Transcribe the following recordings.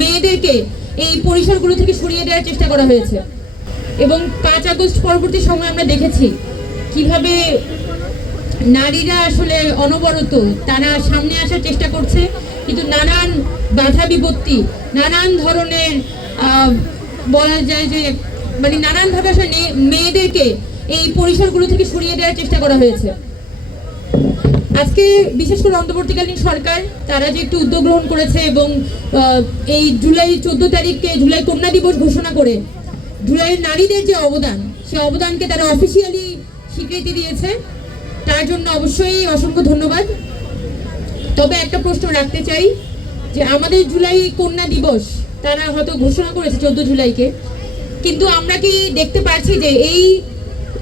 মেয়েদেরকে এই পরিসরগুলো থেকে সরিয়ে দেওয়ার চেষ্টা করা হয়েছে। এবং পাঁচ আগস্ট পরবর্তী সময় আমরা দেখেছি কীভাবে নারীরা আসলে অনবরত তারা সামনে আসার চেষ্টা করছে, কিন্তু নানান বাধা বিপত্তি, নানান ধরনের বলা যায় যে মানে নানানভাবে আসলে মেয়েদেরকে এই পরিসরগুলো থেকে সরিয়ে দেওয়ার চেষ্টা করা হয়েছে। আজকে বিশেষ করে অন্তর্বর্তীকালীন সরকার, তারা যে একটু উদ্যোগ গ্রহণ করেছে এবং এই জুলাই চোদ্দ তারিখকে জুলাই কন্যা দিবস ঘোষণা করে, জুলাইয়ের নারীদের যে অবদান সেই অবদানকে তারা অফিসিয়ালি স্বীকৃতি দিয়েছে। তার জন্য অবশ্যই অসংখ্য ধন্যবাদ। তবে একটা প্রশ্ন রাখতে চাই, যে আমাদের জুলাই কন্যা দিবস, তারা হয়তো ঘোষণা করেছে চোদ্দ জুলাইকে, কিন্তু আমরা কি দেখতে পাচ্ছি যে এই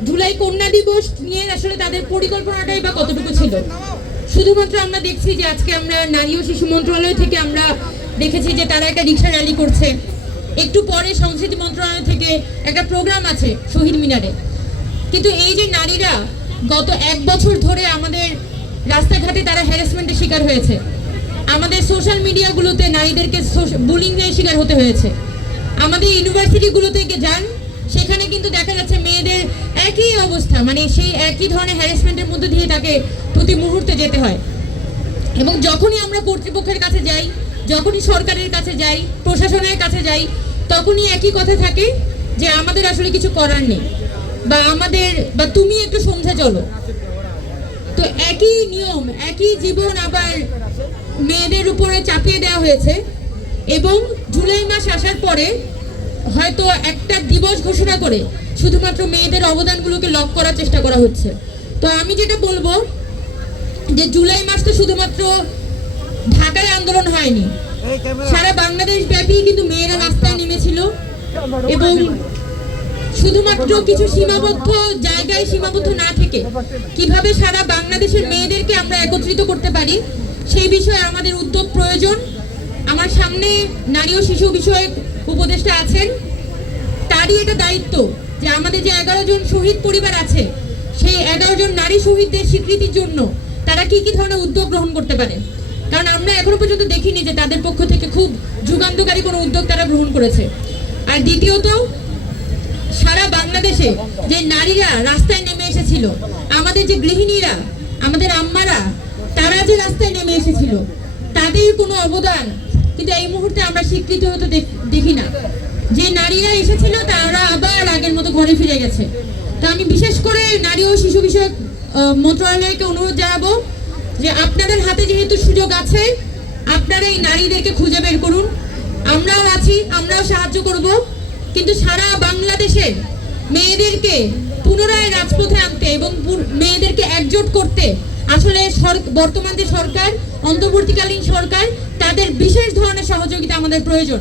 জুলাই কন্যা দিবস নিয়ে আসলে তাদের পরিকল্পনাটাই বা কতটুকু ছিল? শুধুমাত্র আমরা দেখছি যে আজকে আমরা নারী ও শিশু মন্ত্রণালয় থেকে আমরা দেখেছি যে তারা একটা রিক্সা র্যালি করছে। একটু পরে সংস্কৃতি মন্ত্রণালয় থেকে একটা প্রোগ্রাম আছে শহীদ মিনারে। কিন্তু এই যে নারীরা গত এক বছর ধরে আমাদের রাস্তাঘাটে তারা হ্যারাসমেন্টের শিকার হয়েছে। আমাদের সোশ্যাল মিডিয়াগুলোতে নারীদেরকে বুলিং এর শিকার হতে হয়েছে। আমাদের ইউনিভার্সিটিগুলোতে যান, সেখানে কিন্তু দেখা যাচ্ছে মেয়েদের একই অবস্থা মানে সেই একই ধরনের হ্যারাসমেন্টের মধ্যে দিয়ে তাকে প্রতি মুহূর্তে যেতে হয়। এবং যখনই আমরা কর্তৃপক্ষের কাছে যাই, যখনই সরকারের কাছে যাই, প্রশাসনের কাছে যাই, তখনই একই কথা থাকে যে আমাদের আসলে কিছু করার নেই। বা আমাদের, বা তুমি একটু সন্ধ্যা চলো। তো একই নিয়ম, একই জীবন আবার মেয়েদের উপরে চাপিয়ে দেওয়া হয়েছে। এবং জুলাই মাস আসার পরে হয়তো একটা দিবস ঘোষণা করে শুধুমাত্র মেয়েদের অবদানগুলোকে লক করার চেষ্টা করা হচ্ছে। তো আমি যেটা বলব যে জুলাই মাস তো শুধুমাত্র ঢাকায় আন্দোলন হয়নি। সারা বাংলাদেশ ব্যাপী কিন্তু মেয়েরা রাস্তায় নেমেছিল এবং শুধুমাত্র কিছু সীমাবদ্ধ জায়গায় সীমাবদ্ধ না থেকে কীভাবে সারা বাংলাদেশের মেয়েদেরকে আমরা একত্রিত করতে পারি সেই বিষয়ে আমাদের উদ্যোগ প্রয়োজন। আমার সামনে নারী ও শিশু বিষয়ক উপদেষ্টা আছেন। তারই এটা দায়িত্ব যে আমাদের যে এগারো জন শহীদ পরিবার আছে, সেই এগারো জন নারী শহীদদের স্বীকৃতির জন্য তারা কি কি ধরনের উদ্যোগ গ্রহণ করতে পারে? কারণ আমরা এখনও পর্যন্ত দেখিনি যে তাদের পক্ষ থেকে খুব যুগান্তকারী কোনো উদ্যোগ তারা গ্রহণ করেছে। আর দ্বিতীয়ত, সারা বাংলাদেশে যে নারীরা রাস্তায় নেমে এসেছিল, আমাদের যে গৃহিণীরা, আমাদের আম্মারা, তারা যে রাস্তায় নেমে এসেছিল, তাদের কোনো অবদান কিন্তু এই মুহূর্তে আমরা স্বীকৃতি হতে দেখি না। যে নারীরা এসেছিল, তারা আবার আগের মতো ঘরে ফিরে গেছে। তো আমি বিশেষ করে নারী ও শিশু বিষয়ক মন্ত্রণালয়কে অনুরোধ জানাব যে আপনাদের হাতে যেহেতু সুযোগ আছে, আপনারা এই নারীদেরকে খুঁজে বের করুন। আমরাও আছি, আমরাও সাহায্য করব। কিন্তু সারা বাংলাদেশে মেয়েদেরকে পুনরায় রাজপথে আনতে এবং মেয়েদেরকে একজোট করতে আসলে বর্তমান যে সরকার অন্তর্বর্তীকালীন সরকার তাদের বিশেষ ধরনের সহযোগিতা আমাদের প্রয়োজন।